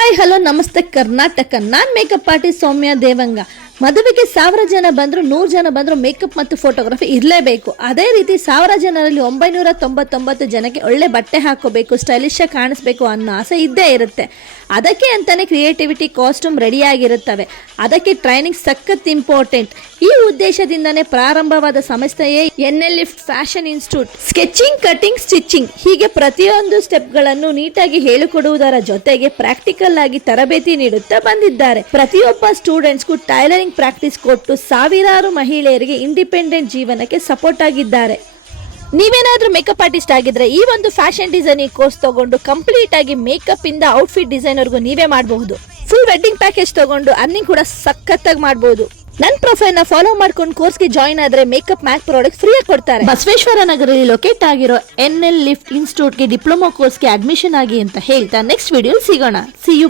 Hi hello ನಮಸ್ತೆ ಕರ್ನಾಟಕ. ನಾನ್ makeup artist ಸೌಮ್ಯ ದೇವಂಗ. ಮದುವೆಗೆ 1000 ಜನ ಬಂದ್ರು 100 ಜನ ಬಂದ್ರು ಮೇಕಪ್ ಮತ್ತು ಫೋಟೋಗ್ರಫಿ ಇರಲೇಬೇಕು. ಅದೇ ರೀತಿ 1000 ಜನರಲ್ಲಿ 999 ಜನಕ್ಕೆ ಒಳ್ಳೆ ಬಟ್ಟೆ ಹಾಕೋಬೇಕು, ಸ್ಟೈಲಿಶ್ ಆಗಿ ಕಾಣಿಸ್ಬೇಕು ಅನ್ನೋ ಆಸೆ ಇದ್ದೇ ಇರುತ್ತೆ. ಅದಕ್ಕೆ ಅಂತಾನೆ ಕ್ರಿಯೇಟಿವಿಟಿ ಕಾಸ್ಟ್ಯೂಮ್ ರೆಡಿ ಆಗಿರುತ್ತವೆ. ಅದಕ್ಕೆ ಟ್ರೈನಿಂಗ್ ಸಖತ್ ಇಂಪಾರ್ಟೆಂಟ್. ಈ ಉದ್ದೇಶದಿಂದನೇ ಪ್ರಾರಂಭವಾದ ಸಂಸ್ಥೆಯೇ NL lift fashion institute. Sketching, cutting, stitching ಹೀಗೆ ಪ್ರತಿಯೊಂದು ಸ್ಟೆಪ್ಗಳನ್ನು ನೀಟಾಗಿ ಹೇಳಿಕೊಡುವುದರ ಜೊತೆಗೆ ಪ್ರಾಕ್ಟಿಕಲ್ ಆಗಿ ತರಬೇತಿ ನೀಡುತ್ತಾ ಬಂದಿದ್ದಾರೆ. ಪ್ರತಿಯೊಬ್ಬ ಸ್ಟೂಡೆಂಟ್ಸ್ಗೂ ಟೈಲರಿಂಗ್ ಪ್ರಾಕ್ಟೀಸ್ ಕೊಟ್ಟು ಸಾವಿರಾರು ಮಹಿಳೆಯರಿಗೆ ಇಂಡಿಪೆಂಡೆಂಟ್ ಜೀವನಕ್ಕೆ ಸಪೋರ್ಟ್ ಆಗಿದ್ದಾರೆ. ನೀವೇನಾದ್ರೂ ಮೇಕಪ್ ಆರ್ಟಿಸ್ಟ್ ಆಗಿದ್ರೆ ಈ ಒಂದು ಫ್ಯಾಷನ್ ಡಿಸೈನಿಂಗ್ ಕೋರ್ಸ್ ತಗೊಂಡು ಕಂಪ್ಲೀಟ್ ಆಗಿ ಮೇಕಪ್ ಇಂದ ಔಟ್ಫಿಟ್ ಡಿಸೈನ್ ವರೆಗೂ ನೀವೇ ಮಾಡಬಹುದು. ಫುಲ್ ವೆಡ್ಡಿಂಗ್ ಪ್ಯಾಕೇಜ್ ತಗೊಂಡು ಅರ್ನಿಂಗ್ ಕೂಡ ಸಖತ್ತಾಗಿ ಮಾಡಬಹುದು. ನನ್ನ ಪ್ರೊಫೈಲ್ ನ ಫಾಲೋ ಮಾಡ್ಕೊಂಡು ಕೋರ್ಸ್ಗೆ ಜಾಯಿನ್ ಆದ್ರೆ ಮೇಕಪ್ ಮ್ಯಾಕ್ ಪ್ರಾಡಕ್ಟ್ ಫ್ರೀ ಆಗಿ ಕೊಡ್ತಾರೆ. ಬಸವೇಶ್ವರ ನಗರದಲ್ಲಿ ಲೊಕೇಟ್ ಆಗಿರೋ NL ಲಿಫ್ಟ್ ಇನ್ಸ್ಟಿಟ್ಯೂಟ್ಗೆ ಡಿಪ್ಲೊಮಾ ಕೋರ್ಸ್ಗೆ ಅಡ್ಮಿಷನ್ ಆಗಿ ಅಂತ ಹೇಳ್ತಾ ನೆಕ್ಸ್ಟ್ ವಿಡಿಯೋ ಸಿಗೋಣ. See you.